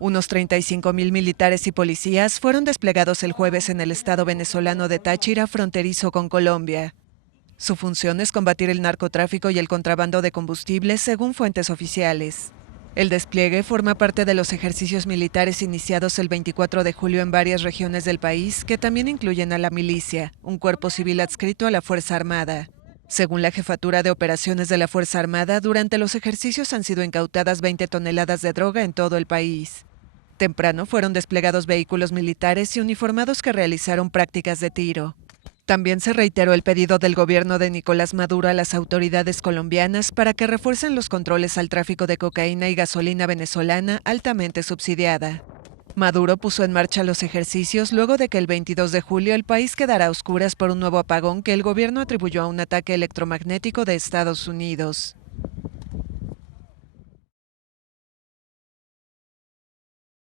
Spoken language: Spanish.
Unos 35.000 militares y policías fueron desplegados el jueves en el estado venezolano de Táchira, fronterizo con Colombia. Su función es combatir el narcotráfico y el contrabando de combustibles, según fuentes oficiales. El despliegue forma parte de los ejercicios militares iniciados el 24 de julio en varias regiones del país, que también incluyen a la milicia, un cuerpo civil adscrito a la Fuerza Armada. Según la Jefatura de Operaciones de la Fuerza Armada, durante los ejercicios han sido incautadas 20 toneladas de droga en todo el país. Temprano fueron desplegados vehículos militares y uniformados que realizaron prácticas de tiro. También se reiteró el pedido del gobierno de Nicolás Maduro a las autoridades colombianas para que refuercen los controles al tráfico de cocaína y gasolina venezolana altamente subsidiada. Maduro puso en marcha los ejercicios luego de que el 22 de julio el país quedara a oscuras por un nuevo apagón que el gobierno atribuyó a un ataque electromagnético de Estados Unidos.